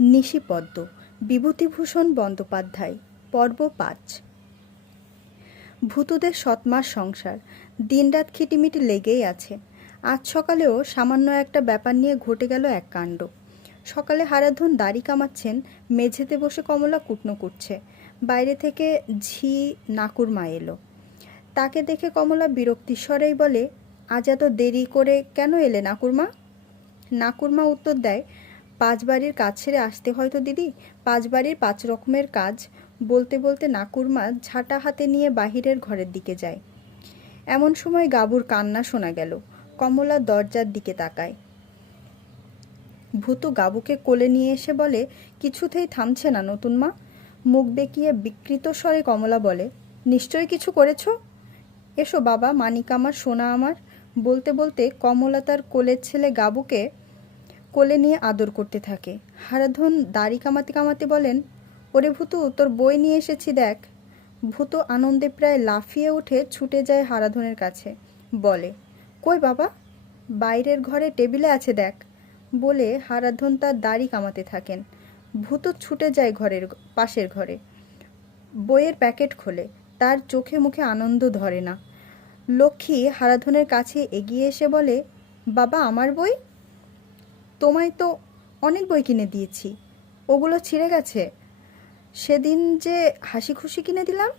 নিশিপদ্ম, বিভূতিভূষণ বন্দ্যোপাধ্যায়, পর্ব পাঁচ। ভূতুদের সৎমার সংসার, দিনরাত খিটিমিটি লেগেই আছে। আজ সকালেও সামান্য একটা ব্যাপার নিয়ে ঘটে গেল এক কাণ্ড। সকালে হারাধন দাড়ি কামাচ্ছেন, মেঝেতে বসে কমলা কুটনো কুটছে বাইরে থেকে ঝি নাকুর মা এলো। তাকে দেখে কমলা বিরক্তিস্বরেই বলে, আজ এত দেরি করে কেন এলে নাকুরমা নাকুরমা উত্তর দেয় পাঁচ বাড়ির কাজ ছেড়ে আসতে হয়তো দিদি? পাঁচ বাড়ির পাঁচ রকমের কাজ। বলতে বলতে নাকুরমা ঝাঁটা হাতে নিয়ে বাহিরের ঘরের দিকে যায়। এমন সময় গাবুর কান্না শোনা গেল। কমলা দরজার দিকে তাকায়। ভূতু গাবুকে কোলে নিয়ে এসে বলে, কিছুতেই থামছে না নতুন মা। মুখ বেঁকিয়ে বিকৃত স্বরে কমলা বলে, নিশ্চয়ই কিছু করেছ? এসো বাবা, মানিক আমার, সোনা আমার। বলতে বলতে কমলা তার কোলের ছেলে গাবুকে কোলে নিয়ে আদর করতে থাকে। হারাধন দাড়ি কামাতে কামাতে বলেন, ওরে ভূতু, তোর বই নিয়ে এসেছি দেখ। ভূত আনন্দে প্রায় লাফিয়ে উঠে ছুটে যায় হারাধনের কাছে। বলে, কই বাবা? বাইরের ঘরে টেবিলে আছে দেখ। বলে হারাধন তার দাড়ি কামাতে থাকেন। ভূত ছুটে যায় ঘরের পাশের ঘরে। বইয়ের প্যাকেট খোলে, তার চোখে মুখে আনন্দ ধরে না। লক্ষ্মী হারাধনের কাছে এগিয়ে এসে বলে, বাবা, আমার বই? তোমায় তো অনেক বই কিনে দিয়েছি। ওগুলো ছিঁড়ে গেছে। সেদিন যে হাসি খুশি কিনে দিলাম,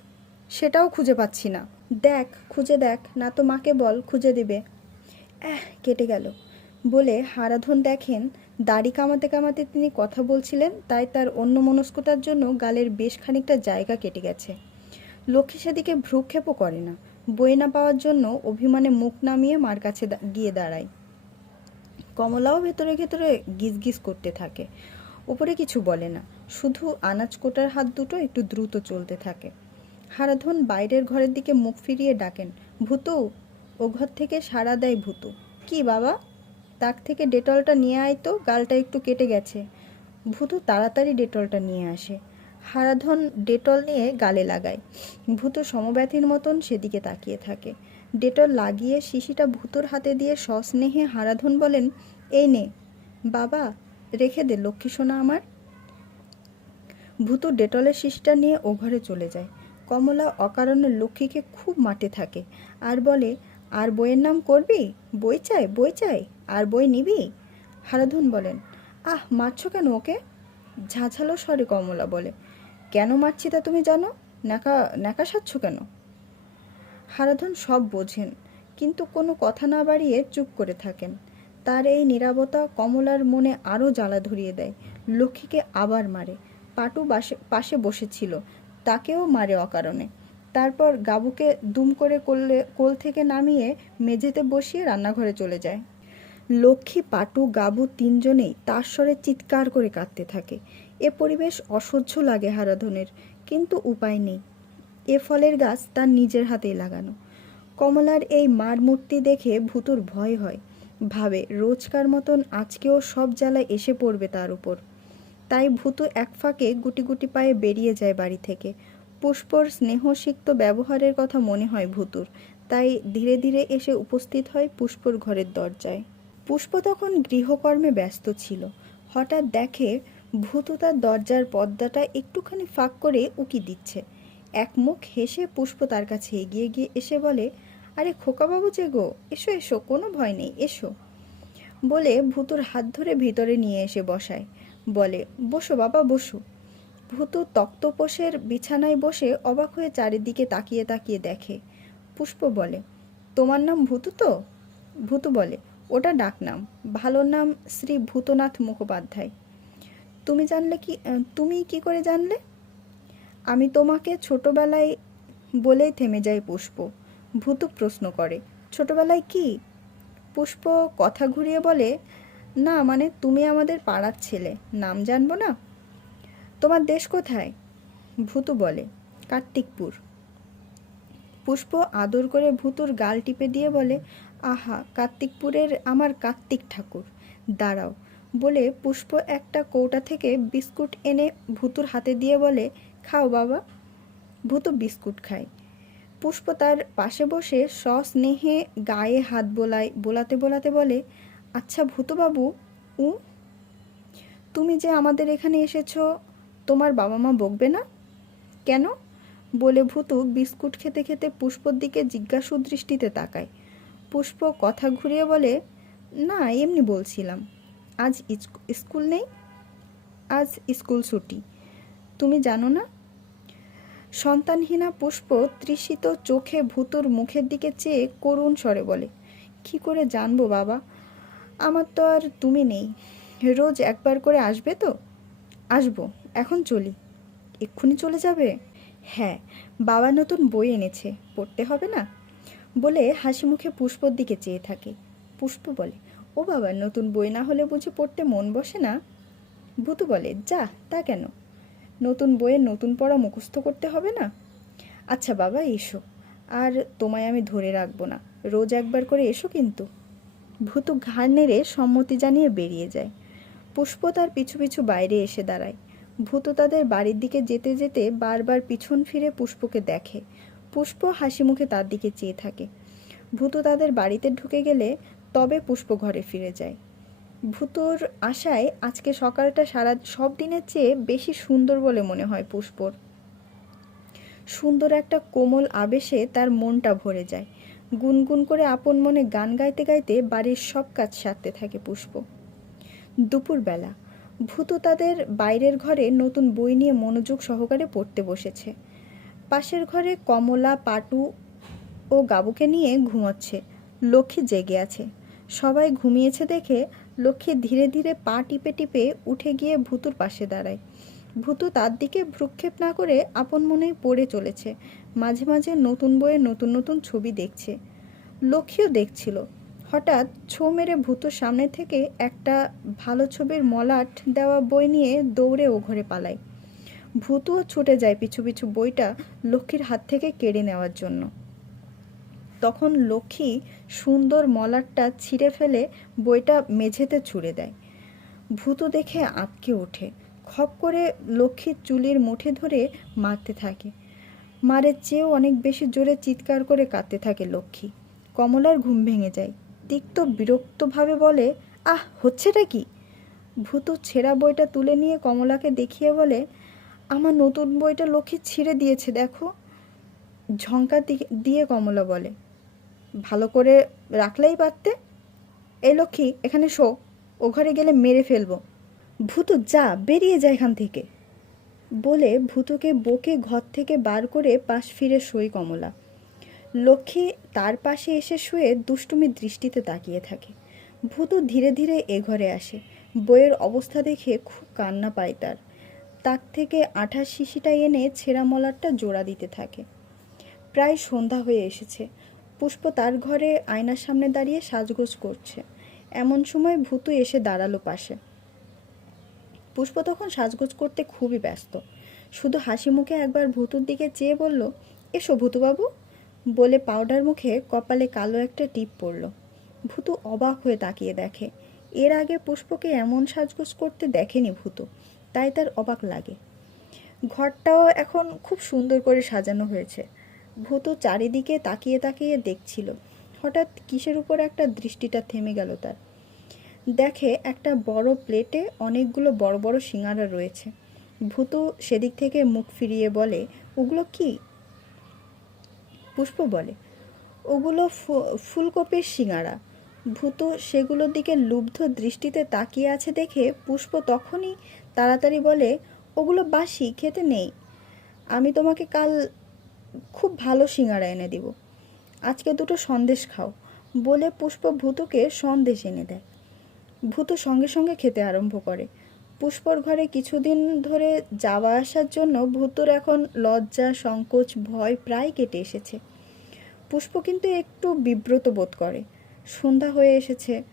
সেটাও খুঁজে পাচ্ছি না। দেখ, খুঁজে দেখ, না তো মাকে বল, খুঁজে দেবে। এহ, কেটে গেল। বলে হারাধন দেখেন, দাড়ি কামাতে কামাতে তিনি কথা বলছিলেন, তাই তার অন্য মনস্কতার জন্য গালের বেশ খানিকটা জায়গা কেটে গেছে। লক্ষ্মী সেদিকে ভ্রুক্ষেপও করে না। বই না পাওয়ার জন্য অভিমানে মুখ নামিয়ে মার কাছে গিয়ে দাঁড়ায়। কমলাও ভেতরে ভেতরে গিজগিজ করতে থাকে। উপরে কিছু বলে না। শুধু আনাজ কোটার হাত দুটো একটু দ্রুত চলতে থাকে। হারাধন বাইরের ঘরের দিকে মুখ ফিরিয়ে ডাকেন, ভূতু, ও ঘর থেকে সাড়া দেয় ভূতু। কি বাবা? তাক থেকে ডেটলটা নিয়ে আয় তো, গালটা একটু কেটে গেছে। ভূতু তাড়াতাড়ি ডেটলটা নিয়ে আসে। হারাধন ডেটল নিয়ে গালে লাগায়। ভূতু সমব্যথীর মতন সেদিকে তাকিয়ে থাকে। ডেটল লাগিয়ে শিশিটা ভূতুর হাতে দিয়ে সস্নেহে হারাধন বলেন, এই নে, বাবা, রেখে দে লক্ষ্মী সোনা আমার। ভূতু ডেটলের শিশিটা নিয়ে ও ঘরে চলে যায়। কমলা অকারণে লক্ষ্মীকে খুব মাঠে থাকে। আর বলে, আর বইয়ের নাম করবি? বই চাই বই চাই, আর বই নিবি? হারাধন বলেন, আহ, মারছো কেন ওকে? ঝাঝালো স্বরে কমলা বলে, কেন মারছি তা তুমি জানো? ন্যাকা ন্যাকা সাচ্ছ কেন? হারাধন সব বোঝেন, কিন্তু কোনো কথা না বাড়িয়ে চুপ করে থাকেন। তার এই নীরবতা কমলার মনে আরও জ্বালা ধরিয়ে দেয়। লক্ষ্মীকে আবার মারে, পাটু বাসে, পাশে বসেছিল, তাকেও মারে অকারণে। তারপর গাবুকে দুম করে কোলে, কোল থেকে নামিয়ে মেঝেতে বসিয়ে রান্নাঘরে চলে যায়। লক্ষ্মী, পাটু, গাবু তিনজনেই তার স্বরে চিৎকার করে কাঁদতে থাকে। এ পরিবেশ অসহ্য লাগে হারাধনের, কিন্তু উপায় নেই। এ ফলের গাছ তার নিজের হাতেই লাগানো। কমলার এই মার মূর্তি দেখে ভূতুর ভয় হয়। ভাবে, রোজকার মতন আজকেও সব জ্বালায় এসে পড়বে তার উপর। তাই ভূতু এক ফাঁকে গুটি গুটি পায়ে বেরিয়ে যায় বাড়ি থেকে। পুষ্পর স্নেহসিক্ত ব্যবহারের কথা মনে হয় ভূতুর। তাই ধীরে ধীরে এসে উপস্থিত হয় পুষ্পর ঘরের দরজায়। পুষ্প তখন গৃহকর্মে ব্যস্ত ছিল। হঠাৎ দেখে ভূতু তার দরজার পর্দাটা একটুখানি ফাঁক করে উকি দিচ্ছে। এক মুখ হেসে পুষ্প তার কাছে এগিয়ে গিয়ে এসে বলে, আরে খোকাবাবু যে গো, এসো এসো, কোনো ভয় নেই, এসো। বলে ভূতুর হাত ধরে ভিতরে নিয়ে এসে বসায়। বলে, বসো বাবা, বসো। ভূতু তক্তপোষের বিছানায় বসে অবাক হয়ে চারিদিকে তাকিয়ে তাকিয়ে দেখে। পুষ্প বলে, তোমার নাম ভূতু তো? ভূতু বলে, ওটা ডাকনাম। ভালো নাম শ্রী ভূতনাথ মুখোপাধ্যায়। তুমি জানলে কি তুমি কি করে জানলে? আমি তোমাকে ছোটবেলায় বলেই থেমে যায় পুষ্প। ভূতু প্রশ্ন করে, ছোটবেলায় কি? পুষ্প কথা ঘুরিয়ে বলে, না মানে তুমি আমাদের পাড়ার ছেলে। নাম জানব না? তোমার দেশ কোথায়? ভূতু বলে, কার্তিকপুর। পুষ্প আদর করে ভূতুর গাল টিপে দিয়ে বলে, আহা, কার্তিকপুরের আমার কার্তিক ঠাকুর। দাঁড়াও। বলে পুষ্প একটা কৌটা থেকে বিস্কুট এনে ভূতুর হাতে দিয়ে বলে খাও বাবা। ভূত বিস্কুট খায়। পুষ্প তার পাশে বসে সস্নেহে গায়ে হাত বোলায়, বোলাতে বোলাতে বলে আচ্ছা ভূতবাবু, উ? তুমি যে আমাদের এখানে এসেছ, তোমার বাবা মা বকবে না? কেন? বলে ভূতু বিস্কুট খেতে খেতে পুষ্পর দিকে জিজ্ঞাসু দৃষ্টিতে তাকায়। পুষ্প কথা ঘুরিয়ে বলে, না, এমনি বলছিলাম। আজ স্কুল নেই? আজ স্কুল ছুটি। তুমি জানো না সন্তানহীনা পুষ্প তৃষিত চোখে ভূতুর মুখের দিকে চেয়ে করুণ স্বরে বলে, কি করে জানব বাবা? আমার তো আর তুমি নেই। রোজ একবার করে আসবে তো? আসব, এখন চলি। এক্ষুনি চলে যাবে? হ্যাঁ বাবা নতুন বই এনেছে, পড়তে হবে না? বলে হাসি মুখে পুষ্পর দিকে চেয়ে থাকে। পুষ্প বলে, ও বাবা, নতুন বই না হলে বুঝি পড়তে মন বসে না? ভূতু বলে, যা, তা কেন? নতুন বইয়ে নতুন পড়া মুখস্থ করতে হবে না? আচ্ছা বাবা, এসো। আর তোমায় আমি ধরে রাখব না। রোজ একবার করে এসো কিন্তু। ভূতু ঘাড় নেড়ে সম্মতি জানিয়ে বেরিয়ে যায়। পুষ্প তার পিছু পিছু বাইরে এসে দাঁড়ায়। ভূতু তাদের বাড়ির দিকে যেতে যেতে বারবার পিছন ফিরে পুষ্পকে দেখে। পুষ্প হাসি মুখে তার দিকে চেয়ে থাকে। ভূতু তাদের বাড়িতে ঢুকে গেলে তবে পুষ্প ঘরে ফিরে যায়। ভূতুর আশায় আজকে সকালটা সারা সব দিনের চেয়ে বেশি সুন্দর বলে মনে হয় পুষ্পর। সুন্দর একটা কোমল আবেশে তার মনটা ভরে যায়। গুনগুন করে আপন মনে গান গাইতে গাইতে বাড়ির সব কাজ সারতে থাকে পুষ্প। দুপুরবেলা, ভূতু তাদের বাইরের ঘরে নতুন বই নিয়ে মনোযোগ সহকারে পড়তে বসেছে। পাশের ঘরে কমলা, পাটু ও গাবুকে নিয়ে ঘুমোচ্ছে। লক্ষ্মী জেগে আছে। সবাই ঘুমিয়েছে দেখে লক্ষ্মী ধীরে ধীরে পা টিপে টিপে উঠে গিয়ে ভূতুর পাশে দাঁড়ায়। ভূতু তার দিকে ভ্রুক্ষেপ না করে আপন মনে পড়ে চলেছে। মাঝে মাঝে নতুন বইয়ে নতুন নতুন ছবি দেখছে। লক্ষ্মীও দেখছিল। হঠাৎ ছো মেরে ভূতুর সামনে থেকে একটা ভালো ছবির মলাট দেওয়া বই নিয়ে দৌড়ে ও ঘরে পালায়। ভূতুও ছুটে যায় পিছু পিছু বইটা লক্ষ্মীর হাত থেকে কেড়ে নেওয়ার জন্য। তখন লক্ষ্মী সুন্দর মলারটা ছিঁড়ে ফেলে বইটা মেঝেতে ছুঁড়ে দেয়। ভূত দেখে আঁতকে ওঠে। খপ করে লক্ষ্মীর চুলির মুঠে ধরে মারতে থাকে। মারের চেয়েও অনেক বেশি জোরে চিৎকার করে কাঁদতে থাকে লক্ষ্মী। কমলার ঘুম ভেঙে যায়। তিক্ত বিরক্তভাবে বলে, আহ, হচ্ছেটা কি? ভূতু ছেঁড়া বইটা তুলে নিয়ে কমলাকে দেখিয়ে বলে, আমার নতুন বইটা লক্ষ্মী ছিঁড়ে দিয়েছে, দেখো। ঝঙ্কা দিয়ে কমলা বলে ভালো করে রাখলেই পারতে। এই লক্ষ্মী, এখানে শো, ও ঘরে গেলে মেরে ফেলব। ভূতু যা, বেরিয়ে যায় এখান থেকে। বলে ভূতুকে বকে ঘর থেকে বার করে পাশ ফিরে শোয় কমলা। লক্ষ্মী তার পাশে এসে শুয়ে দুষ্টুমির দৃষ্টিতে তাকিয়ে থাকে। ভূতু ধীরে ধীরে এ ঘরে আসে। বইয়ের অবস্থা দেখে খুব কান্না পায় তার। তাক থেকে আঠার শিশিটা এনে ছেঁড়া মলারটা জোড়া দিতে থাকে। প্রায় সন্ধ্যা হয়ে এসেছে। পুষ্প তার ঘরে আয়নার সামনে দাঁড়িয়ে সাজগোজ করছে। এমন সময় ভূতু এসে দাঁড়াল পাশে। পুষ্প তখন সাজগোজ করতে খুবই ব্যস্ত। শুধু হাসি মুখে একবার ভূতুর দিকে চেয়ে বলল, এসো ভূতুবাবু। বলে পাউডার মুখে কপালে কালো একটা টিপ পড়ল। ভূতু অবাক হয়ে তাকিয়ে দেখে। এর আগে পুষ্পকে এমন সাজগোজ করতে দেখেনি ভূতু, তাই তার অবাক লাগে। ঘরটাও এখন খুব সুন্দর করে সাজানো হয়েছে। ভূতু চারিদিকে তাকিয়ে তাকিয়ে দেখছিল। হঠাৎ কিসের উপর একটা দৃষ্টিটা থেমে গেল তার। দেখে একটা বড় প্লেটে অনেকগুলো বড় বড় সিঙ্গারা রয়েছে। ভূত সেদিক থেকে মুখ ফিরিয়ে বলে, ওগুলো কি? পুষ্প বলে, ওগুলো ফুলকপির সিঙ্গারা। ভূত সেগুলোর দিকে লুব্ধ দৃষ্টিতে তাকিয়ে আছে দেখে পুষ্প তখনই তাড়াতাড়ি বলে, ওগুলো বাসি, খেতে নেই। আমি তোমাকে কাল খুব ভালো সিঙ্গারা এনে দিব। আজকে দুটো সন্দেশ খাও। বলে পুষ্প ভূতুকে সন্দেশ এনে দেয়। ভূত সঙ্গে সঙ্গে খেতে আরম্ভ করে। পুষ্পর ঘরে কিছুদিন ধরে যাওয়া আসার জন্য ভূতুর এখন লজ্জা, সংকোচ, ভয় প্রায় কেটে এসেছে। পুষ্প কিন্তু একটু বিব্রত বোধ করে। সন্ধ্যা হয়ে এসেছে।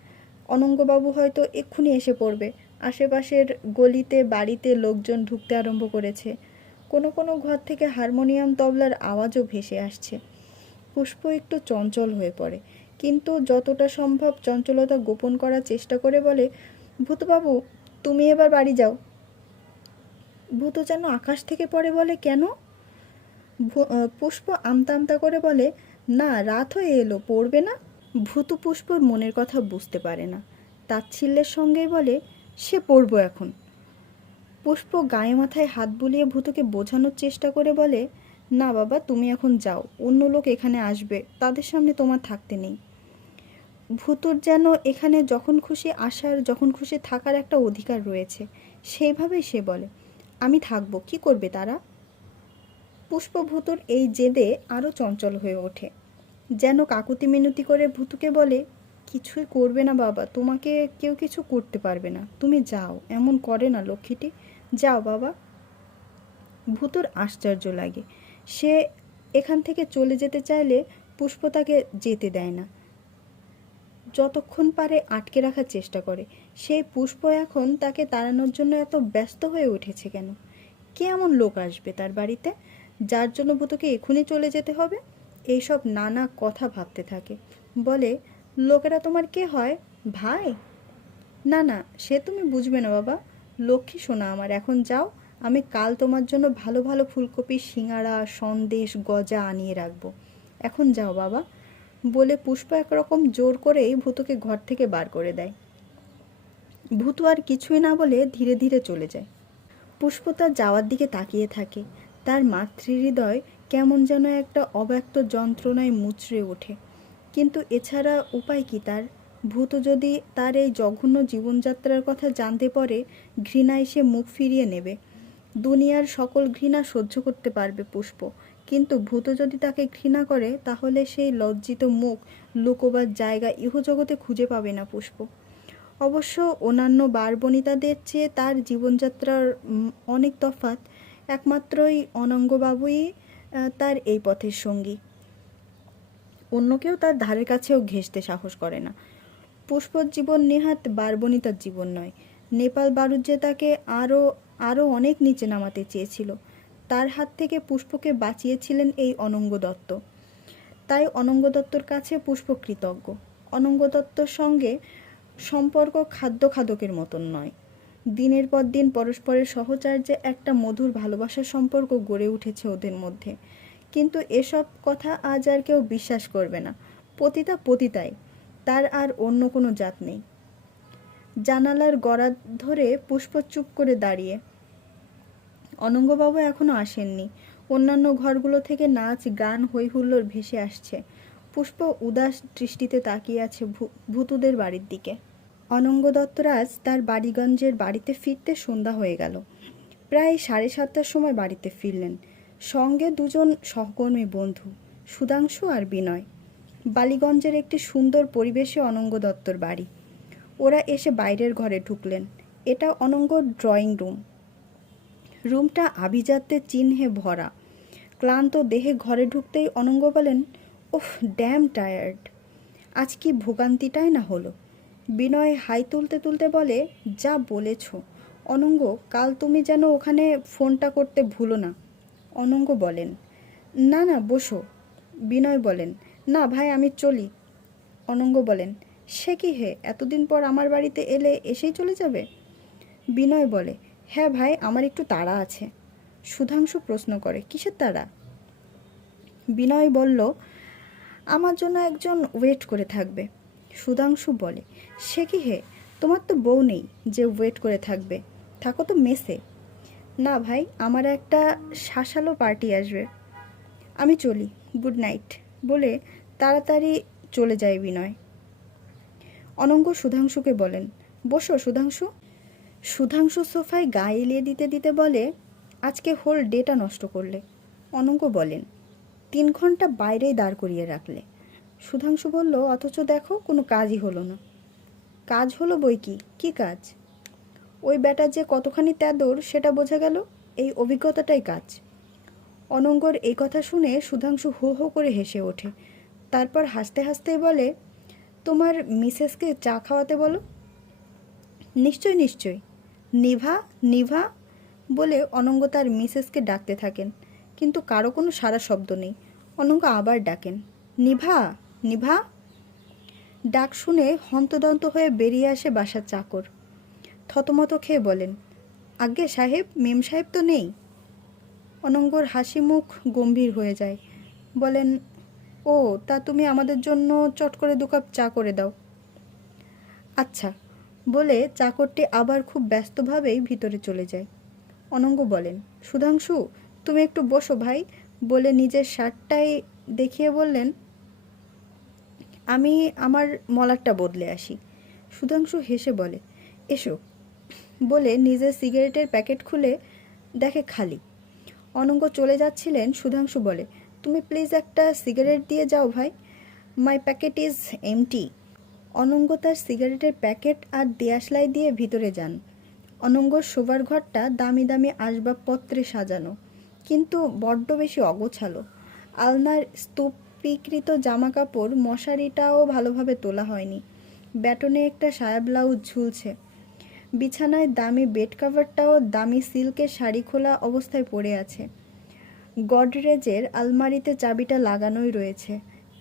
অনঙ্গবাবু হয়তো এক্ষুনি এসে পড়বে। আশেপাশের গলিতে, বাড়িতে লোকজন ঢুকতে আরম্ভ করেছে। কোনো কোনো ঘর থেকে হারমোনিয়াম তবলার আওয়াজও ভেসে আসছে। পুষ্প একটু চঞ্চল হয়ে পড়ে। কিন্তু যতটা সম্ভব চঞ্চলতা গোপন করার চেষ্টা করে বলে, ভূতবাবু, তুমি এবার বাড়ি যাও। ভূত যেন আকাশ থেকে পড়ে বলে, কেন? পুষ্প আমতা আমতা করে বলে, না, রাত হয়ে এলো, পড়বে না? ভূতু পুষ্পর মনের কথা বুঝতে পারে না। তাচ্ছিল্যের সঙ্গেই বলে, সে পড়ব এখন। পুষ্প গায়ে মাথায় হাত বুলিয়ে ভূতকে বোঝানোর চেষ্টা করে বলে, না বাবা, তুমি এখন যাও, অন্য লোক এখানে আসবে, তাদের সামনে তোমার থাকতে নেই। ভূতুর যেন এখানে যখন খুশি আসার, যখন খুশি থাকার একটা অধিকার রয়েছে সেইভাবে সে বলে, আমি থাকব, কি করবে তারা? পুষ্পভূতুর এই জেদে আরও চঞ্চল হয়ে ওঠে, যেন কাকুতি মিনতি করে ভূতুকে বলে, কিছুই করবে না বাবা, তোমাকে কেউ কিছু করতে পারবে না, তুমি যাও, এমন করে না লক্ষ্মীটি। যাও বাবা। ভূতুর আশ্চর্য লাগে। সে এখান থেকে চলে যেতে চাইলে পুষ্প তাকে যেতে দেয় না। যতক্ষণ পারে আটকে রাখার চেষ্টা করে। সেই পুষ্প এখন তাকে তাড়ানোর জন্য এত ব্যস্ত হয়ে উঠেছে কেন? কে এমন লোক আসবে তার বাড়িতে? যার জন্য ভূতকে এখনই চলে যেতে হবে? এইসব নানা কথা ভাবতে থাকে। বলে, লোকেরা তোমার কে হয়? ভাই? না না, সে তুমি বুঝবে না বাবা। লক্ষ্মী শোনা আমার, এখন যাও, আমি কাল তোমার জন্য ভালো ভালো ফুলকপি সিঙাড়া সন্দেশ, গজা আনিয়ে রাখব। এখন যাও বাবা, বলে পুষ্প একরকম জোর করেই ভূতকে ঘর থেকে বার করে দেয়। ভূত আর কিছুই না বলে ধীরে ধীরে চলে যায়। পুষ্প তার যাওয়ার দিকে তাকিয়ে থাকে, তার মাতৃহৃদয় কেমন যেন একটা অব্যক্ত যন্ত্রণায় মুচড়ে ওঠে। কিন্তু এছাড়া উপায় কি তার? ভূত যদি তার এই জঘন্য জীবনযাত্রার কথা জানতে পারে, ঘৃণায় সে মুখ ফিরিয়ে নেবে। দুনিয়ার সকল ঘৃণা সহ্য করতে পারবে পুষ্প। কিন্তু ভূত যদি তাকে ঘৃণা করে, তাহলে সেই লজ্জিত মুখ লুকোবার জায়গা ইহজগতে খুঁজে পাবে না পুষ্প। অবশ্য অন্যান্য বারবনিতাদের চেয়ে তার জীবনযাত্রার অনেক তফাৎ। একমাত্রই অনঙ্গবাবুই তার এই পথের সঙ্গী। অন্য কেউ তার ধারের কাছেও ঘেঁষতে সাহস করে না। পুষ্পর জীবন নেহাত বারবনিতার জীবন নয়। নেপাল বারুজ্যে তাকে আরও আরও অনেক নিচে নামাতে চেয়েছিল। তার হাত থেকে পুষ্পকে বাঁচিয়েছিলেন এই অনঙ্গ দত্ত তাই অনঙ্গ দত্তর কাছে পুষ্প কৃতজ্ঞ। অনঙ্গ দত্তর সঙ্গে সম্পর্ক খাদ্য খাদকের মতন নয়। দিনের পর দিন পরস্পরের সহচার্যে একটা মধুর ভালোবাসার সম্পর্ক গড়ে উঠেছে ওদের মধ্যে। কিন্তু এসব কথা আজ আর কেউ বিশ্বাস করবে না। পতিতা পতিতাই। তার আর অন্য কোনো জাত নেই। জানালার গড়া ধরে পুষ্প চুপ করে দাঁড়িয়ে। অনঙ্গবাবু এখনও আসেননি। অন্যান্য ঘরগুলো থেকে নাচ, গান হই হুল্লোড় ভেসে আসছে। পুষ্প উদাস দৃষ্টিতে তাকিয়ে আছে ভূতুদের বাড়ির দিকে। অনঙ্গ দত্তরাজ তার বাড়িগঞ্জের বাড়িতে ফিরতে সন্ধ্যা হয়ে গেল। প্রায় সাড়ে সাতটার সময় বাড়িতে ফিরলেন। সঙ্গে দুজন সহকর্মী বন্ধু, সুধাংশু আর বিনয়। বালিগঞ্জের একটি সুন্দর পরিবেশে অনঙ্গ দত্তর বাড়ি। ওরা এসে বাইরের ঘরে ঢুকলেন। এটা অনঙ্গ ড্রয়িং রুম। রুমটা আভিজাত্যের চিহ্নে ভরা। ক্লান্ত দেহে ঘরে ঢুকতেই অনঙ্গ বলেন, ওফ, ড্যাম টায়ার্ড। আজ কি ভোগান্তিটাই না হলো? বিনয় হাই তুলতে তুলতে বলে, যা বলেছ। অনঙ্গ, কাল তুমি যেন ওখানে ফোনটা করতে ভুলো না। অনঙ্গ বলেন, না না, বসো। বিনয় বলেন না ভাই, আমি চলি। অনঙ্গ বলেন, সে কি হে? এতদিন পর আমার বাড়িতে এলে এসেই চলে যাবে? বিনয় বলে হ্যাঁ ভাই, আমার একটু তাড়া আছে। সুধাংশু প্রশ্ন করে, কিসের তাড়া? বিনয় বলল, আমার জন্য একজন ওয়েট করে থাকবে। সুধাংশু বলে, সে কি হে? তোমার তো বউ নেই যে ওয়েট করে থাকবে। থাকো তো মেসে। না ভাই, আমার একটা শাসালো পার্টি আসবে। আমি চলি। Good night. বলে তাড়াতাড়ি চলে যায় বিনয়। অনঙ্গ সুধাংশুকে বলেন, বসো সুধাংশু। সুধাংশু সোফায় গা এলিয়ে দিতে দিতে বলে, আজকে হোল ডেটা নষ্ট করলে। অনঙ্গ বলেন, তিন ঘণ্টা বাইরেই দাঁড় করিয়ে রাখলে। সুধাংশু বলল, অথচ দেখো, কোনো কাজই হলো না। কাজ হলো বই কি? কী কাজ? ওই ব্যাটার যে কতখানি তেদর, সেটা বোঝা গেল। এই অভিজ্ঞতাটাই কাজ। অনঙ্গর এই কথা শুনে সুধাংশু হো হো করে হেসে ওঠে। তারপর হাসতে হাসতেই বলে, তোমার মিসেসকে চা খাওয়াতে বলো? নিশ্চয় নিশ্চয়। নিভা নিভা বলে অনঙ্গ তার মিসেসকে ডাকতে থাকেন। কিন্তু কারও কোনো সারা শব্দ নেই। অনঙ্গ আবার ডাকেন, নিভা নিভা ডাক শুনে হন্তদন্ত হয়ে বেরিয়ে আসে বাসার চাকর। থতমত খেয়ে বলেন, আজ্ঞে সাহেব, মেম সাহেব তো নেই? অনঙ্গর হাসি মুখ গম্ভীর হয়ে যায়। বলেন, ও, তা তুমি আমাদের জন্য চট করে দু কাপ চা করে দাও। আচ্ছা। বলে চাকরটি আবার খুব ব্যস্তভাবেই ভিতরে চলে যায়। অনঙ্গ বলেন, সুধাংশু, তুমি একটু বসো ভাই। বলে নিজের শার্টটাই দেখিয়ে বললেন, আমি আমার মলারটা বদলে আসি। সুধাংশু হেসে বলে, এসো। বলে নিজের সিগারেটের প্যাকেট খুলে দেখে খালি। অনঙ্গ চলে যাচ্ছিলেন সুধাংশু বলে। তুমি প্লিজ একটা সিগারেট দিয়ে যাও ভাই। My packet is empty Ananga তার সিগারেটের প্যাকেট আর দেয়াশলাই দিয়ে ভিতরে যান। অনঙ্গর শোবার ঘরটা দামি দামি আসবাবপত্রে সাজানো, কিন্তু বড্ড বেশি অগোছালো। আলনার স্তূপীকৃত জামা কাপড় মশারিটাও ভালোভাবে তোলা হয়নি। ব্যাটনে একটা সায়া ব্লাউজ ঝুলছে। বিছানায় দামি বেড কাভারটাও দামি সিল্কের শাড়ি খোলা অবস্থায় পড়ে আছে। গডরেজের আলমারিতে চাবিটা লাগানোই রয়েছে।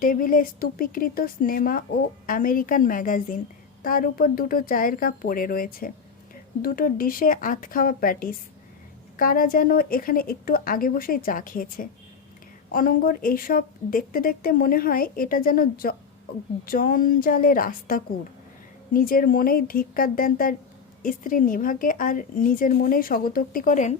টেবিলে স্তূপীকৃত সিনেমা ও আমেরিকান ম্যাগাজিন। তার উপর দুটো চায়ের কাপ পড়ে রয়েছে। দুটো ডিশে আধ খাওয়া প্যাটিস। কারা যেন এখানে একটু আগে বসেই চা খেয়েছে। অনঙ্গর এইসব দেখতে দেখতে মনে হয় এটা যেন জঞ্জালে রাস্তা কুর নিজের মনেই ধিক্কার দেন তার স্ত্রী নিভাকে আর নিজের মনেই স্বগতোক্তি করেন,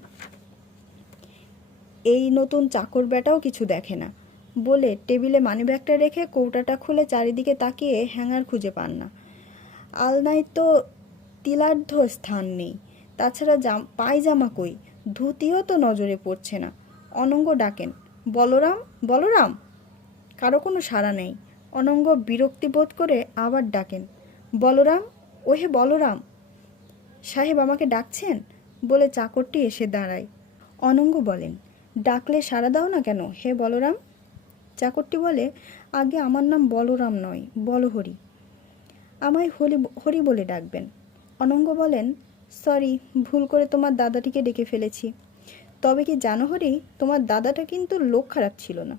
এই নতুন চাকর বেটাও কিছু দেখে না। বলে টেবিলে মানিব্যাগটা রেখে কৌটাটা খুলে চারিদিকে তাকিয়ে হ্যাঙ্গার খুঁজে পান না। আলনায় তো তিলার্ধ স্থান নেই। তাছাড়া জাম, পায়জামা কই? ধুতিও তো নজরে পড়ছে না। অনঙ্গ ডাকেন, বলরাম বলরাম! কারও কোনো সাড়া নেই। অনঙ্গ বিরক্তি বোধ করে আবার ডাকেন, বলরাম, ওহে বলরাম! সাহেব আমাকে ডাকছেন? বলে চাকরটি এসে দাঁড়ায়। অনঙ্গ বলেন, ডাকলে সাড়া দাও না কেন, হে বলরাম? চাকরটি বলে, আগে আমার নাম বলরাম নয়, বলহরি। আমায় হরি হরি বলে ডাকবেন। অনঙ্গ বলেন, সরি, ভুল করে তোমার দাদাটিকে ডেকে ফেলেছি। তবে কি জানো হরি, তোমার দাদাটা কিন্তু লোক খারাপ ছিল না।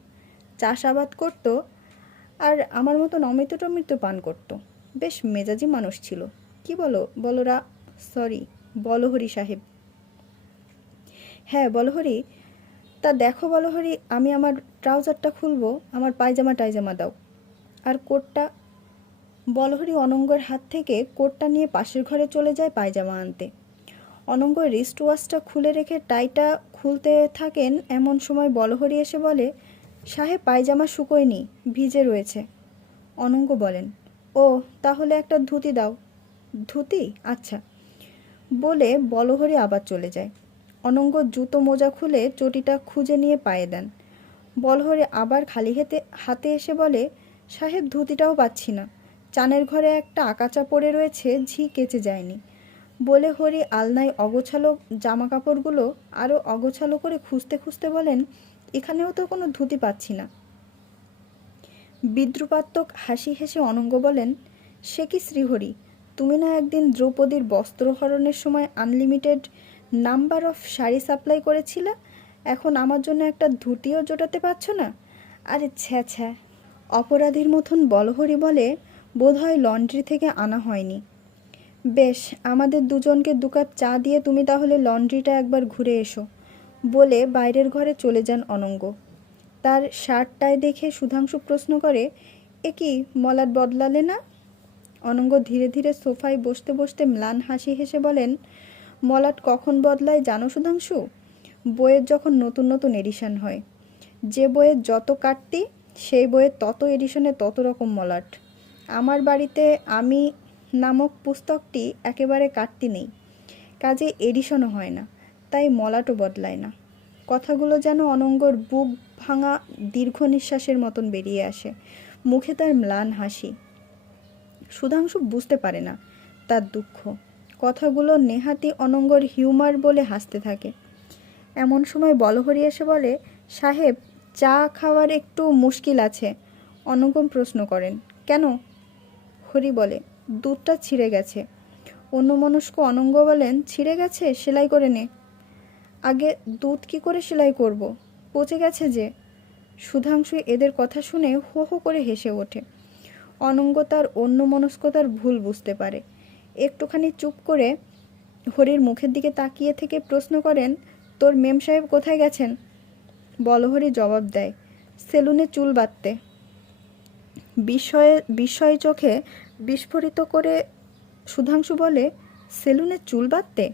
চাষাবাদ করতো আর আমার মতন অমৃত টমৃত পান করতো। বেশ মেজাজি মানুষ ছিল। কি বলো বলরা? সরি, বলহরি সাহেব। হ্যাঁ বলহরি, তা দেখো বলহরি, আমি আমার ট্রাউজারটা খুলবো, আমার পায়জামা টাইজামা দাও। আর কোটটা, বলহরি অনঙ্গর হাত থেকে কোটটা নিয়ে পাশের ঘরে চলে যায় পায়জামা আনতে। অনঙ্গ রিস্ট ওয়াচটা খুলে রেখে টাইটা খুলতে থাকেন এমন সময় বলহরি এসে বলে, সাহেব, পায়জামা শুকোয়নি, ভিজে রয়েছে। অনঙ্গ বলেন ও তাহলে একটা ধুতি দাও। ধুতি? আচ্ছা। বলে বলহরি আবার চলে যায়। অনঙ্গ জুতো মোজা খুলে চটিটা খুঁজে নিয়ে পায়ে দেন। বলহরি আবার খালি হাতে হাতে এসে বলে, সাহেব, ধুতিটাও পাচ্ছি না। চানের ঘরে একটা আকাচা পড়ে রয়েছে, ঝি কেচে যায়নি। বলে হরি আলনায় অগোছালো জামা কাপড়গুলো আরও অগোছালো করে খুঁজতে খুঁজতে বলেন, এখানেও তো কোনো ধুতি পাচ্ছি না। বিদ্রুপাত্মক হাসি হেসে অনঙ্গ বলেন, সে কি শ্রীহরি? তুমি না একদিন দ্রৌপদীর বস্ত্রহরণের সময় unlimited number of sari supply করেছিলে? এখন আমার জন্য একটা ধুতিও জোটাতে পারছ না? আরে ছ্যা ছ্যা। অপরাধীর মতন বলহরি বলে বোধহয় লন্ড্রি থেকে আনা হয়নি। বেশ, আমাদের দুজনকে দু কাপ চা দিয়ে তুমি তাহলে লন্ড্রিটা একবার ঘুরে এসো, বলে বাইরের ঘরে চলে যান অনঙ্গ। তার শার্টটায় দেখে সুধাংশু প্রশ্ন করে, এ কি, মলাট বদলালে না? অনঙ্গ ধীরে ধীরে সোফায় বসতে বসতে ম্লান হাসি হেসে বলেন, মলাট কখন বদলায় জানো সুধাংশু? বইয়ের যখন নতুন নতুন এডিশন হয়। যে বইয়ের যত কাটতি, সেই বইয়ের তত এডিশনে তত রকম মলাট। আমার বাড়িতে আমি নামক পুস্তকটি একেবারে কাটতি নেই। কাজে এডিশনও হয় না, তাই মলাটও বদলায় না। কথাগুলো যেন অনঙ্গর বুক ভাঙা দীর্ঘ নিঃশ্বাসের মতন বেরিয়ে আসে। মুখে তার ম্লান হাসি। সুধাংশু বুঝতে পারে না। তার দুঃখ। কথাগুলো নেহাতি অনঙ্গর হিউমার বলে হাসতে থাকে। এমন সময় বলহরি এসে বলে, সাহেব, চা খাওয়ার একটু মুশকিল আছে। অনঙ্গম প্রশ্ন করেন, কেন? হরি বলে, দুধটা ছিঁড়ে গেছে। অন্যমনস্ক অনঙ্গ বলেন, ছিঁড়ে গেছে? সেলাই করে নে। আগে দুধ কি করে সেলাই করব? পচে গেছে যে? সুধাংশু এদের কথা শুনে হো হো করে হেসে ওঠে। অনঙ্গ তার অন্য মনস্কতার ভুল বুঝতে পারে। একটুখানি চুপ করে হরির মুখের দিকে তাকিয়ে থেকে প্রশ্ন করেন, তোর মেম সাহেব কোথায় গেছেন? বলহরি জবাব দেয়, সেলুনে চুল বাঁধতে। বিস্ময়ে বিস্ময় চোখে বিস্ফোরিত করে সুধাংশু বলে, সেলুনে চুল বাঁধতে?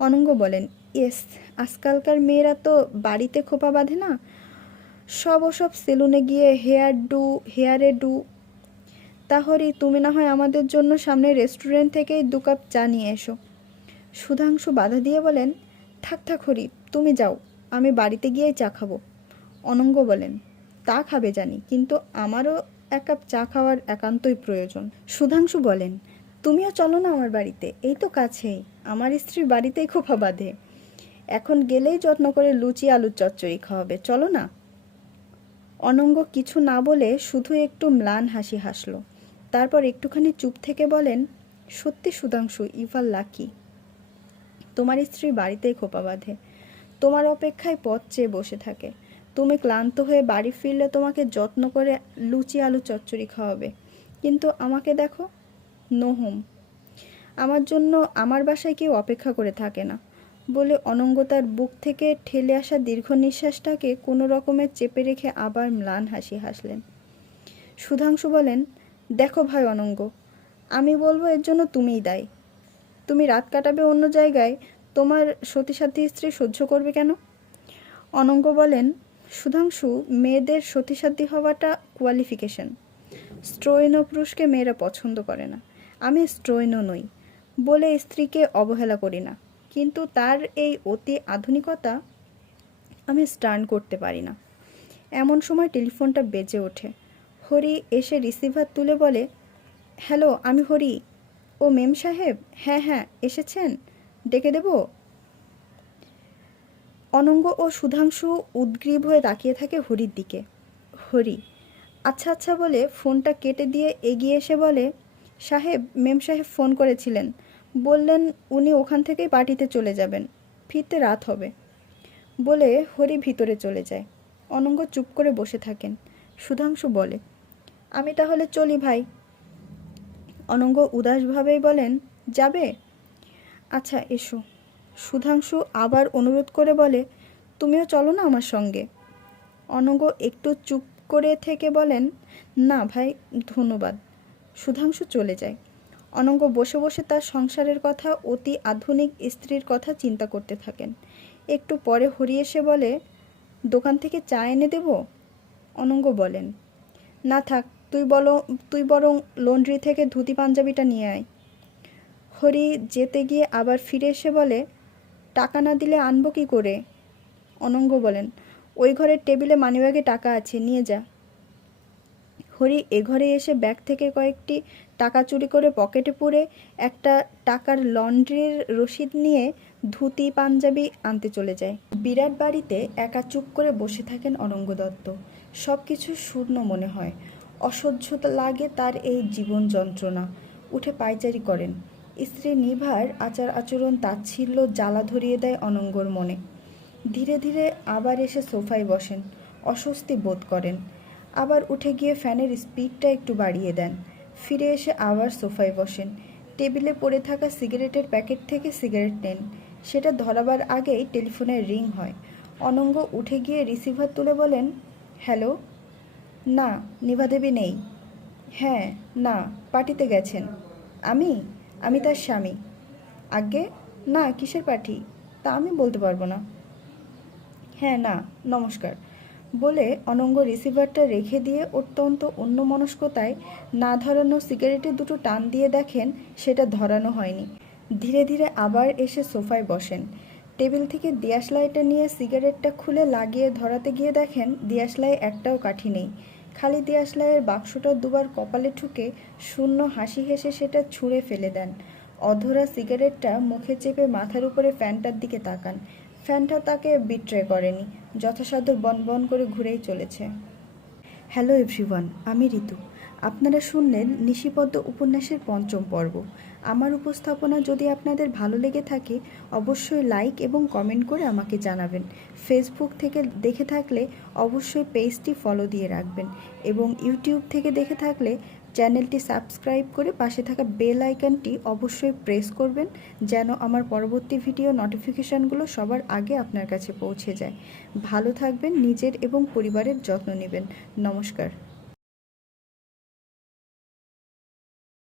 অনঙ্গ বলেন, ইয়েস, আজকালকার মেয়েরা তো বাড়িতে খোপা বাঁধে না। সব ওসব সেলুনে গিয়ে হেয়ার ডু, হেয়ারে ডু তাহলে তুমি না হয় আমাদের জন্য সামনে রেস্টুরেন্ট থেকেই দু কাপ চা নিয়ে এসো। সুধাংশু বাধা দিয়ে বলেন, থাক থাক হরি, তুমি যাও, আমি বাড়িতে গিয়েই চা খাব। অনঙ্গ বলেন, তা খাবে জানি, কিন্তু আমারও এক কাপ চা খাওয়ার একান্তই প্রয়োজন। সুধাংশু বলেন, তুমিও চলো না আমার বাড়িতে, এই তো কাছেই, আমার স্ত্রীর বাড়িতেই খোপা বাঁধে। এখন গেলেই যত্ন করে লুচি, আলুর চচ্চড়ি খাওয়াবে, চলো না? অনঙ্গ কিছু না বলে শুধু একটু ম্লান হাসি হাসলো। তারপর একটুখানি চুপ থেকে বলেন, সত্যি সুধাংশু, ইভার লাকি। তোমার স্ত্রী বাড়িতেই খোপা বাঁধে। তোমার অপেক্ষায় পথ চেয়ে বসে থাকে। তুমি ক্লান্ত হয়ে বাড়ি ফিরলে তোমাকে যত্ন করে লুচি আলু চচ্চড়ি খাওয়াবে। কিন্তু আমাকে দেখো, নো হোম। আমার জন্য আমার বাসায় কেউ অপেক্ষা করে থাকে না। বলে অনঙ্গতার বুক থেকে ঠেলে আসা দীর্ঘ নিঃশ্বাসটাকে কোনো রকমের চেপে রেখে আবার ম্লান হাসি হাসলেন। সুধাংশু বলেন দেখো ভাই অনঙ্গ, আমি বলব এর জন্য তুমিই দায়ী। তুমি রাত কাটাবে অন্য জায়গায়, তোমার সতীসাধ্যী স্ত্রী সহ্য করবে কেন? অনঙ্গ বলেন, সুধাংশু, মেয়েদের সতীসাধ্যী হওয়াটা কোয়ালিফিকেশন স্ট্রৈন পুরুষকে মেয়েরা পছন্দ করে না। আমি স্ট্রৈনও নই, বলে স্ত্রীকে অবহেলা করি না। কিন্তু তার এই অতি আধুনিকতা আমি স্টার্ন করতে পারি না। এমন সময় টেলিফোনটা বেজে ওঠে। হরি এসে রিসিভার তুলে বলে, হ্যালো, আমি হরি। ও মেম সাহেব? হ্যাঁ হ্যাঁ এসেছেন। ডেকে দেব? অনঙ্গ ও সুধাংশু উদ্গ্রীব হয়ে তাকিয়ে থাকে হরির দিকে। হরি আচ্ছা আচ্ছা বলে ফোনটা কেটে দিয়ে এগিয়ে এসে বলে, সাহেব, মেম সাহেব ফোন করেছিলেন। বললেন উনি ওখান থেকেই পার্টিতে চলে যাবেন। ফিরতে রাত হবে। বলে হরি ভিতরে চলে যায়। অনঙ্গ চুপ করে বসে থাকেন। সুধাংশু বলে আমি তাহলে চলি ভাই। অনঙ্গ উদাসভাবেই বলেন, যাবে? আচ্ছা এসো। সুধাংশু আবার অনুরোধ করে বলে, তুমিও চলো না আমার সঙ্গে? অনঙ্গ একটু চুপ করে থেকে বলেন, না ভাই, ধন্যবাদ। সুধাংশু চলে যায়। অনঙ্গ বসে বসে তার সংসারের কথা, অতি আধুনিক স্ত্রীর কথা চিন্তা করতে থাকেন। একটু পরে হরি এসে বলে, দোকান থেকে চা এনে দেব? অনঙ্গ বলেন, না থাক তুই বলো, তুই বরং লন্ড্রি থেকে ধুতি পাঞ্জাবিটা নিয়ে আয়। হরি যেতে গিয়ে আবার ফিরে এসে বলে, টাকা না দিলে আনব কি করে? অনঙ্গ বলেন, ওই ঘরের টেবিলে মানিব্যাগে টাকা আছে, নিয়ে যা। হরি এ ঘরে এসে ব্যাগ থেকে কয়েকটি টাকা চুরি করে পকেটে পুরে একটা টাকার লন্ড্রির রসিদ নিয়ে ধুতি, পাঞ্জাবি আনতে চলে যায়। বিরাট বাড়িতে একা চুপ করে বসে থাকেন অনঙ্গ দত্ত। সব কিছু শূন্য মনে হয়। অসহ্য লাগে তার এই জীবন যন্ত্রণা। উঠে পায়চারি করেন। স্ত্রী নিভার আচার আচরণ তাচ্ছিল্য জ্বালা ধরিয়ে দেয় অনঙ্গর মনে। ধীরে ধীরে আবার এসে সোফায় বসেন, অস্বস্তি বোধ করেন। আবার উঠে গিয়ে ফ্যানের স্পিডটা একটু বাড়িয়ে দেন। ফিরে এসে আবার সোফায় বসেন। টেবিলে পড়ে থাকা সিগারেটের প্যাকেট থেকে সিগারেট নেন। সেটা ধরাবার আগেই টেলিফোনের রিং হয়। অনঙ্গ উঠে গিয়ে রিসিভার তুলে বলেন, হ্যালো? না নিভাদেবী নেই। হ্যাঁ না, পার্টিতে গেছেন। আমি? আমি তার স্বামী। আগে না, কিসের পার্টি? তা আমি বলতে পারব না। হ্যাঁ না, নমস্কার। বলে অনঙ্গ রিসিভারটা রেখে দিয়ে অত্যন্ত অন্যমনস্কতায় না ধরানো সিগারেটের দুটো টান দিয়ে দেখেন সেটা ধরানো হয়নি। ধীরে ধীরে আবার এসে সোফায় বসেন। টেবিল থেকে দিয়াশলাইটা নিয়ে সিগারেটটা খুলে লাগিয়ে ধরাতে গিয়ে দেখেন দিয়াশলাই একটাও কাঠি নেই। খালি দিয়াশলাইয়ের বাক্সটা দুবার কপালে ঠুকে শূন্য হাসি হেসে সেটা ছুঁড়ে ফেলে দেন। অধরা সিগারেটটা মুখে চেপে মাথার উপরে ফ্যানটার দিকে তাকান। ফ্যানটা তাকে বিট্রে করেনি, যথাসাধ্য বনবন করে ঘুরেই চলেছে। হ্যালো এভরিওয়ান, আমি ঋতু। আপনারা শুনলেন নিশিপদ্ম উপন্যাসের পঞ্চম পর্ব। আমার উপস্থাপনা যদি আপনাদের ভালো লেগে থাকে, অবশ্যই লাইক এবং কমেন্ট করে আমাকে জানাবেন। ফেসবুক থেকে দেখে থাকলে অবশ্যই পেজটি ফলো দিয়ে রাখবেন এবং ইউটিউব থেকে দেখে থাকলে চ্যানেলটি সাবস্ক্রাইব করে পাশে থাকা বেল আইকনটি অবশ্যই প্রেস করবেন, যেন আমার পরবর্তী ভিডিও নোটিফিকেশানগুলো সবার আগে আপনার কাছে পৌঁছে যায়। ভালো থাকবেন, নিজের এবং পরিবারের যত্ন নেবেন। নমস্কার।